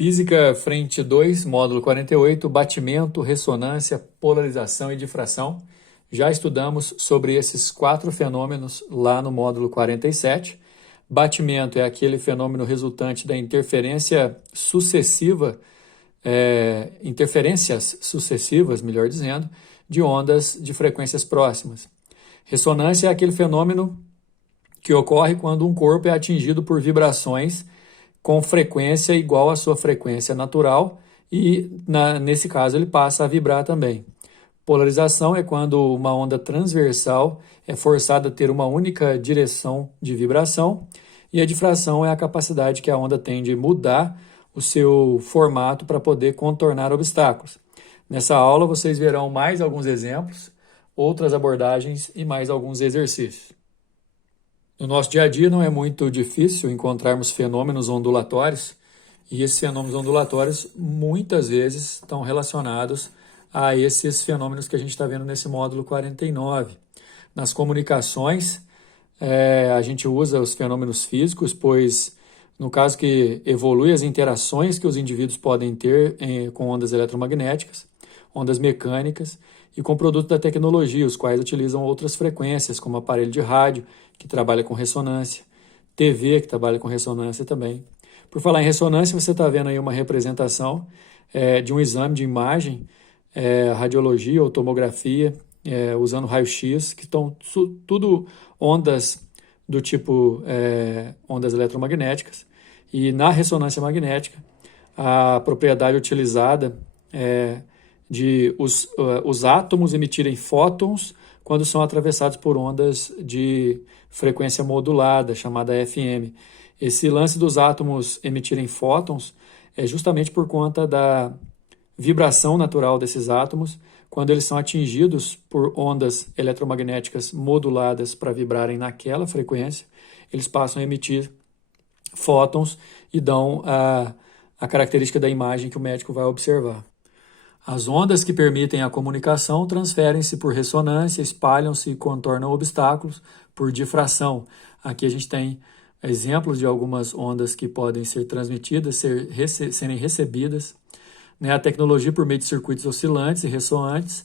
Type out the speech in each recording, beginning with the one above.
Física Frente 2, módulo 48, batimento, ressonância, polarização e difração. Já estudamos sobre esses 4 fenômenos lá no módulo 47. Batimento é aquele fenômeno resultante da interferências sucessivas, melhor dizendo, de ondas de frequências próximas. Ressonância é aquele fenômeno que ocorre quando um corpo é atingido por vibrações com frequência igual à sua frequência natural e, nesse caso, ele passa a vibrar também. Polarização é quando uma onda transversal é forçada a ter uma única direção de vibração, e a difração é a capacidade que a onda tem de mudar o seu formato para poder contornar obstáculos. Nessa aula vocês verão mais alguns exemplos, outras abordagens e mais alguns exercícios. No nosso dia a dia não é muito difícil encontrarmos fenômenos ondulatórios, e esses fenômenos ondulatórios muitas vezes estão relacionados a esses fenômenos que a gente está vendo nesse módulo 49. Nas comunicações, a gente usa os fenômenos físicos, pois no caso que evolui as interações que os indivíduos podem ter com ondas eletromagnéticas, ondas mecânicas e com produtos da tecnologia, os quais utilizam outras frequências, como aparelho de rádio, que trabalha com ressonância, TV, que trabalha com ressonância também. Por falar em ressonância, você está vendo aí uma representação de um exame de imagem, radiologia ou tomografia, usando raio-x, que estão tudo ondas do tipo ondas eletromagnéticas. E na ressonância magnética, a propriedade utilizada é de os átomos emitirem fótons quando são atravessados por ondas de frequência modulada, chamada FM. Esse lance dos átomos emitirem fótons é justamente por conta da vibração natural desses átomos. Quando eles são atingidos por ondas eletromagnéticas moduladas para vibrarem naquela frequência, eles passam a emitir fótons e dão a característica da imagem que o médico vai observar. As ondas que permitem a comunicação transferem-se por ressonância, espalham-se e contornam obstáculos por difração. Aqui a gente tem exemplos de algumas ondas que podem ser transmitidas, serem recebidas. A tecnologia, por meio de circuitos oscilantes e ressoantes,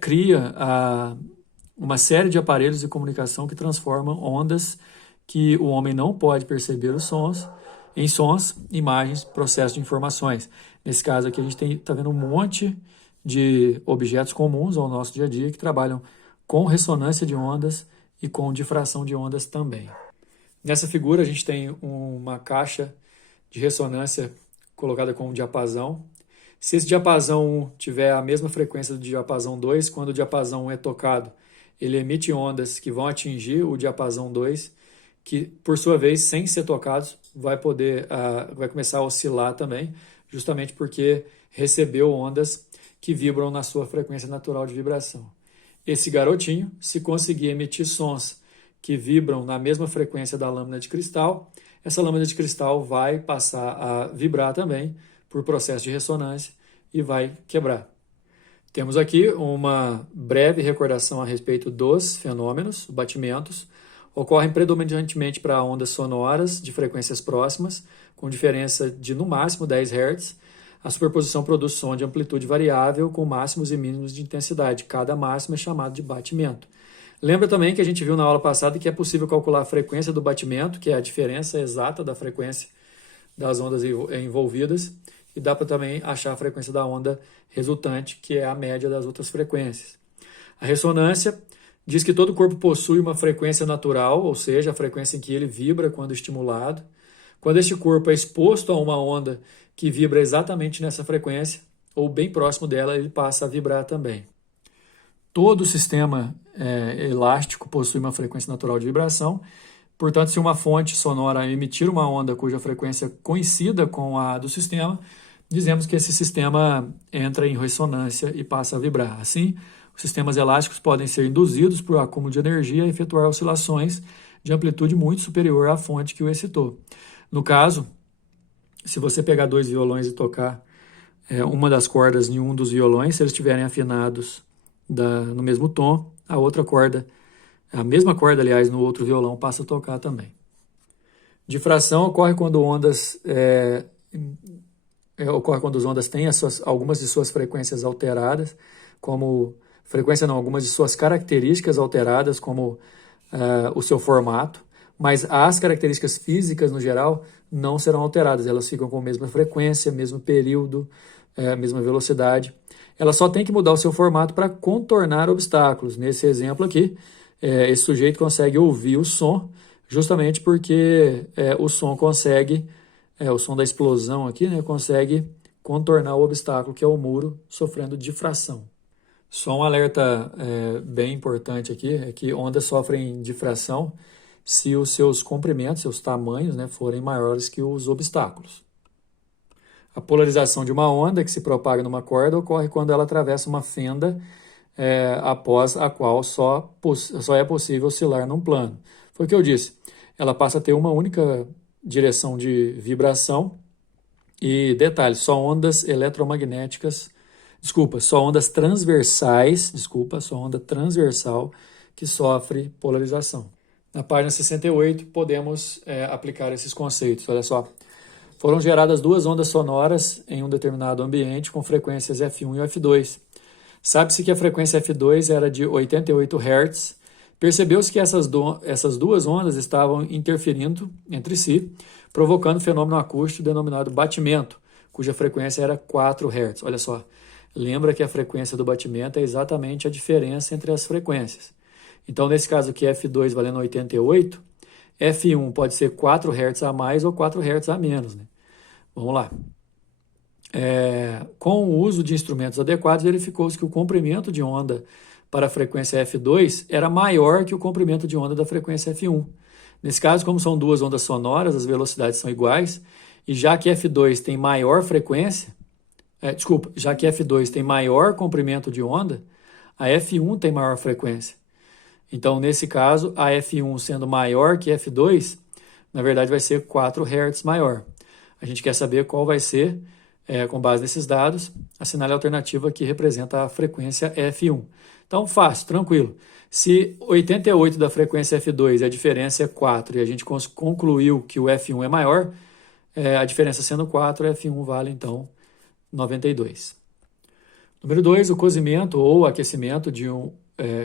cria uma série de aparelhos de comunicação que transformam ondas que o homem não pode perceber em sons, imagens, processos de informações. Nesse caso aqui a gente está vendo um monte de objetos comuns ao nosso dia a dia que trabalham com ressonância de ondas e com difração de ondas também. Nessa figura a gente tem uma caixa de ressonância colocada com um diapasão. Se esse diapasão 1 tiver a mesma frequência do diapasão 2, quando o diapasão 1 é tocado, ele emite ondas que vão atingir o diapasão 2, que por sua vez, sem ser tocados, vai começar a oscilar também, justamente porque recebeu ondas que vibram na sua frequência natural de vibração. Esse garotinho, se conseguir emitir sons que vibram na mesma frequência da lâmina de cristal, essa lâmina de cristal vai passar a vibrar também por processo de ressonância e vai quebrar. Temos aqui uma breve recordação a respeito dos fenômenos, batimentos. Ocorrem predominantemente para ondas sonoras de frequências próximas, com diferença de no máximo 10 Hz. A superposição produz som de amplitude variável com máximos e mínimos de intensidade. Cada máximo é chamado de batimento. Lembra também que a gente viu na aula passada que é possível calcular a frequência do batimento, que é a diferença exata da frequência das ondas envolvidas, e dá para também achar a frequência da onda resultante, que é a média das outras frequências. A ressonância diz que todo corpo possui uma frequência natural, ou seja, a frequência em que ele vibra quando estimulado. Quando este corpo é exposto a uma onda que vibra exatamente nessa frequência, ou bem próximo dela, ele passa a vibrar também. Todo sistema elástico possui uma frequência natural de vibração. Portanto, se uma fonte sonora emitir uma onda cuja frequência coincida com a do sistema, dizemos que esse sistema entra em ressonância e passa a vibrar. Assim, os sistemas elásticos podem ser induzidos por acúmulo de energia e efetuar oscilações de amplitude muito superior à fonte que o excitou. No caso, se você pegar 2 violões e tocar uma das cordas em um dos violões, se eles estiverem afinados no mesmo tom, a outra corda, a mesma corda, aliás, no outro violão, passa a tocar também. Difração ocorre quando ondas ocorre quando as ondas têm algumas de suas frequências alteradas, como frequência não, algumas de suas características alteradas, como o seu formato, mas as características físicas, no geral, não serão alteradas, elas ficam com a mesma frequência, mesmo período, mesma velocidade. Ela só tem que mudar o seu formato para contornar obstáculos. Nesse exemplo aqui, esse sujeito consegue ouvir o som, justamente porque o som consegue, o som da explosão aqui, né, consegue contornar o obstáculo, que é o muro, sofrendo difração. Só um alerta bem importante aqui, é que ondas sofrem difração se os seus comprimentos, seus tamanhos, né, forem maiores que os obstáculos. A polarização de uma onda que se propaga numa corda ocorre quando ela atravessa uma fenda após a qual só é possível oscilar num plano. Foi o que eu disse. Ela passa a ter uma única direção de vibração e, detalhe, só ondas eletromagnéticas, só ondas transversais, só onda transversal que sofre polarização. Na página 68 podemos aplicar esses conceitos, olha só. Foram geradas duas ondas sonoras em um determinado ambiente com frequências F1 e F2. Sabe-se que a frequência F2 era de 88 Hz. Percebeu-se que essas duas ondas estavam interferindo entre si, provocando um fenômeno acústico denominado batimento, cuja frequência era 4 Hz. Olha só, lembra que a frequência do batimento é exatamente a diferença entre as frequências. Então, nesse caso aqui, F2 valendo 88, F1 pode ser 4 Hz a mais ou 4 Hz a menos, né? Vamos lá. Com o uso de instrumentos adequados, verificou-se que o comprimento de onda para a frequência F2 era maior que o comprimento de onda da frequência F1. Nesse caso, como são duas ondas sonoras, as velocidades são iguais, e já que F2 tem maior frequência, já que F2 tem maior comprimento de onda, a F1 tem maior frequência. Então, nesse caso, a F1 sendo maior que F2, na verdade vai ser 4 Hz maior. A gente quer saber qual vai ser, com base nesses dados, assinale a alternativa que representa a frequência F1. Então, fácil, tranquilo. Se 88 da frequência F2 e a diferença é 4 e a gente concluiu que o F1 é maior, a diferença sendo 4, F1 vale, então, 92. Número 2, o cozimento ou aquecimento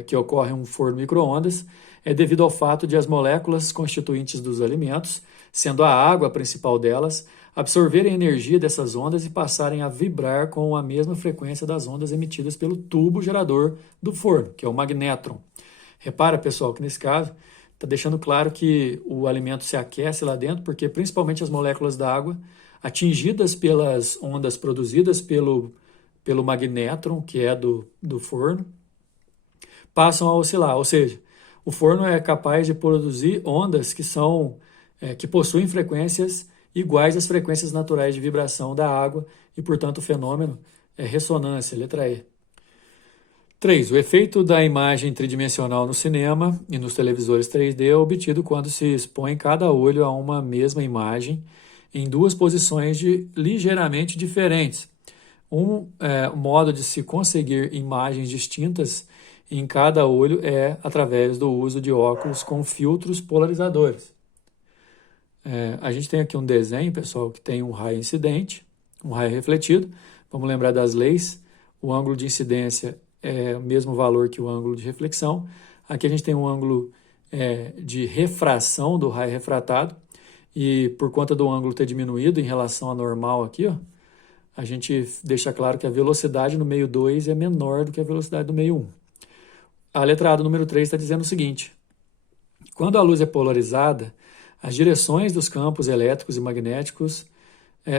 que ocorre em um forno micro-ondas é devido ao fato de as moléculas constituintes dos alimentos, sendo a água a principal delas, absorverem a energia dessas ondas e passarem a vibrar com a mesma frequência das ondas emitidas pelo tubo gerador do forno, que é o magnétron. Repara, pessoal, que nesse caso está deixando claro que o alimento se aquece lá dentro, porque principalmente as moléculas da água, atingidas pelas ondas produzidas pelo magnétron, que é do forno, passam a oscilar, ou seja, o forno é capaz de produzir ondas que possuem frequências iguais às frequências naturais de vibração da água e, portanto, o fenômeno é ressonância, letra E. 3. O efeito da imagem tridimensional no cinema e nos televisores 3D é obtido quando se expõe cada olho a uma mesma imagem em duas posições ligeiramente diferentes. Um modo de se conseguir imagens distintas em cada olho é através do uso de óculos com filtros polarizadores. A gente tem aqui um desenho, pessoal, que tem um raio incidente, um raio refletido. Vamos lembrar das leis. O ângulo de incidência é o mesmo valor que o ângulo de reflexão. Aqui a gente tem um ângulo de refração do raio refratado. E por conta do ângulo ter diminuído em relação ao normal aqui, ó, a gente deixa claro que a velocidade no meio 2 é menor do que a velocidade do meio 1. A letra A do número 3 está dizendo o seguinte: quando a luz é polarizada, as direções dos campos elétricos e magnéticos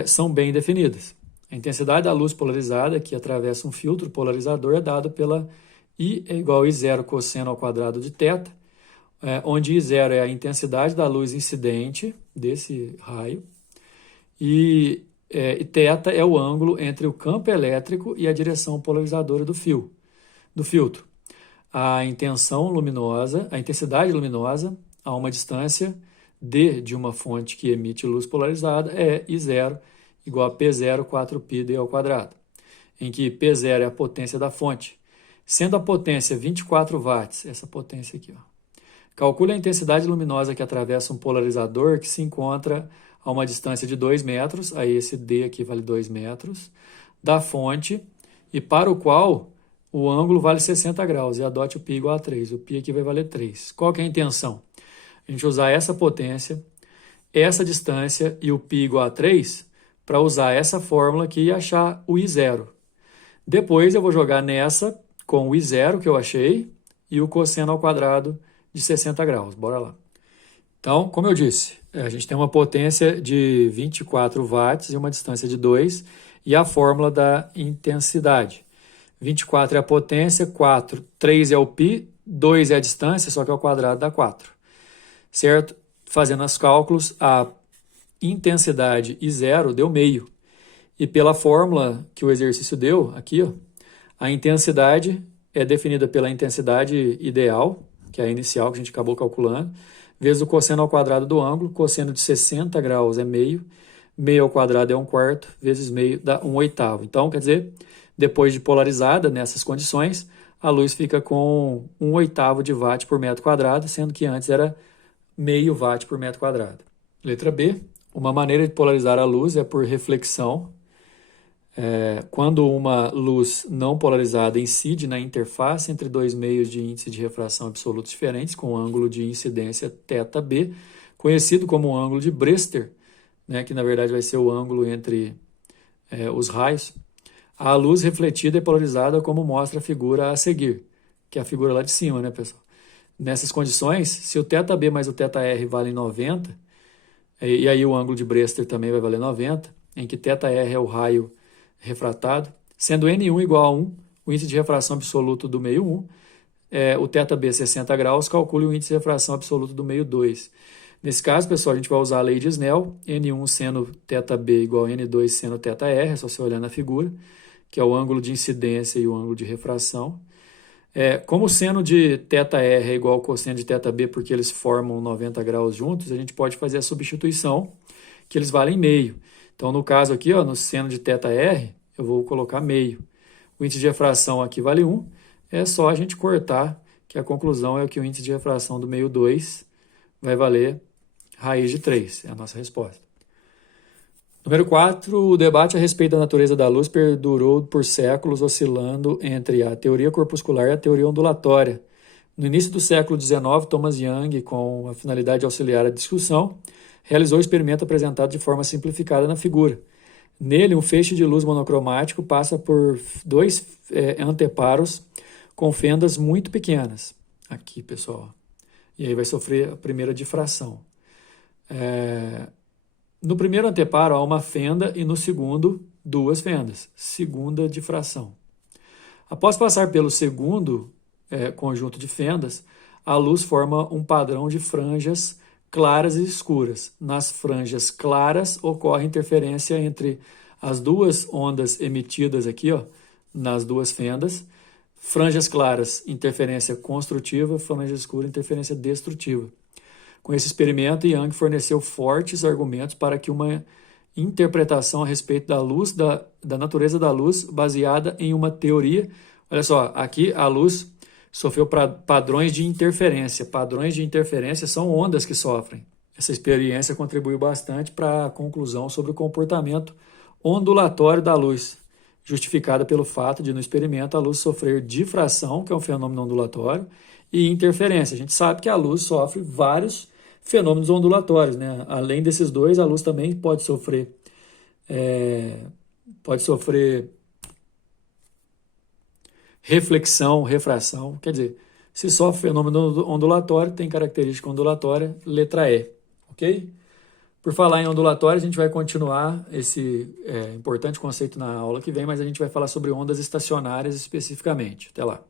são bem definidas. A intensidade da luz polarizada, que atravessa um filtro polarizador, é dada pela I é igual a I0 cosseno ao quadrado de θ, onde I0 é a intensidade da luz incidente desse raio e θ é o ângulo entre o campo elétrico e a direção polarizadora do filtro. A intensidade luminosa a uma distância D de uma fonte que emite luz polarizada é I0 igual a P0 4πd ao quadrado, em que P0 é a potência da fonte. Sendo a potência 24 watts, essa potência aqui, ó, calcule a intensidade luminosa que atravessa um polarizador que se encontra a uma distância de 2 metros, aí esse D aqui vale 2 metros, da fonte, e para o qual o ângulo vale 60 graus, e adote o π igual a 3. O π aqui vai valer 3. Qual que é a intenção? A gente usar essa potência, essa distância e o π igual a 3 para usar essa fórmula aqui e achar o I0. Depois eu vou jogar nessa com o I0 que eu achei e o cosseno ao quadrado de 60 graus. Bora lá. Então, como eu disse, a gente tem uma potência de 24 watts e uma distância de 2 e a fórmula da intensidade. 24 é a potência, 3 é o π, 2 é a distância, só que ao quadrado dá 4. Certo? Fazendo os cálculos, a intensidade I0 deu meio. E pela fórmula que o exercício deu, aqui, ó, a intensidade é definida pela intensidade ideal, que é a inicial que a gente acabou calculando, vezes o cosseno ao quadrado do ângulo. Cosseno de 60 graus é meio, meio ao quadrado é 1/4, vezes meio dá 1/8. Então, quer dizer, depois de polarizada, nessas condições, a luz fica com 1/8 de watt por metro quadrado, sendo que antes era meio watt por metro quadrado. Letra B. Uma maneira de polarizar a luz é por reflexão. Quando uma luz não polarizada incide na interface entre dois meios de índice de refração absolutos diferentes, com ângulo de incidência θb, conhecido como ângulo de Brewster, né, que na verdade vai ser o ângulo entre os raios, a luz refletida é polarizada como mostra a figura a seguir, que é a figura lá de cima, né, pessoal? Nessas condições, se o θb mais o θr valem 90, e aí o ângulo de Brewster também vai valer 90, em que θr é o raio refratado, sendo N1 igual a 1, o índice de refração absoluto do meio 1, o θb 60 graus, calcule o índice de refração absoluto do meio 2. Nesse caso, pessoal, a gente vai usar a lei de Snell, N1 sendo θb igual a N2 sendo θr, é só você olhar na figura, que é o ângulo de incidência e o ângulo de refração. Como o seno de θr é igual ao cosseno de θb, porque eles formam 90 graus juntos, a gente pode fazer a substituição, que eles valem meio. Então, no caso aqui, ó, no seno de θr, eu vou colocar meio. O índice de refração aqui vale 1, é só a gente cortar, que a conclusão é que o índice de refração do meio 2 vai valer raiz de 3, é a nossa resposta. Número 4, o debate a respeito da natureza da luz perdurou por séculos, oscilando entre a teoria corpuscular e a teoria ondulatória. No início do século XIX, Thomas Young, com a finalidade de auxiliar a discussão, realizou o experimento apresentado de forma simplificada na figura. Nele, um feixe de luz monocromático passa por dois anteparos com fendas muito pequenas. Aqui, pessoal. E aí vai sofrer a primeira difração. No primeiro anteparo há uma fenda e no segundo, duas fendas. Segunda difração. Após passar pelo segundo conjunto de fendas, a luz forma um padrão de franjas claras e escuras. Nas franjas claras ocorre interferência entre as duas ondas emitidas aqui, ó, nas duas fendas. Franjas claras, interferência construtiva, franjas escuras, interferência destrutiva. Com esse experimento, Young forneceu fortes argumentos para que uma interpretação a respeito da luz, da natureza da luz, baseada em uma teoria. Olha só, aqui a luz sofreu padrões de interferência. Padrões de interferência são ondas que sofrem. Essa experiência contribuiu bastante para a conclusão sobre o comportamento ondulatório da luz, justificada pelo fato de, no experimento, a luz sofrer difração, que é um fenômeno ondulatório, e interferência. A gente sabe que a luz sofre vários fenômenos ondulatórios, né? Além desses dois, a luz também pode sofrer reflexão, refração. Quer dizer, se sofre fenômeno ondulatório, tem característica ondulatória, letra E, ok? Por falar em ondulatório, a gente vai continuar esse importante conceito na aula que vem, mas a gente vai falar sobre ondas estacionárias especificamente. Até lá.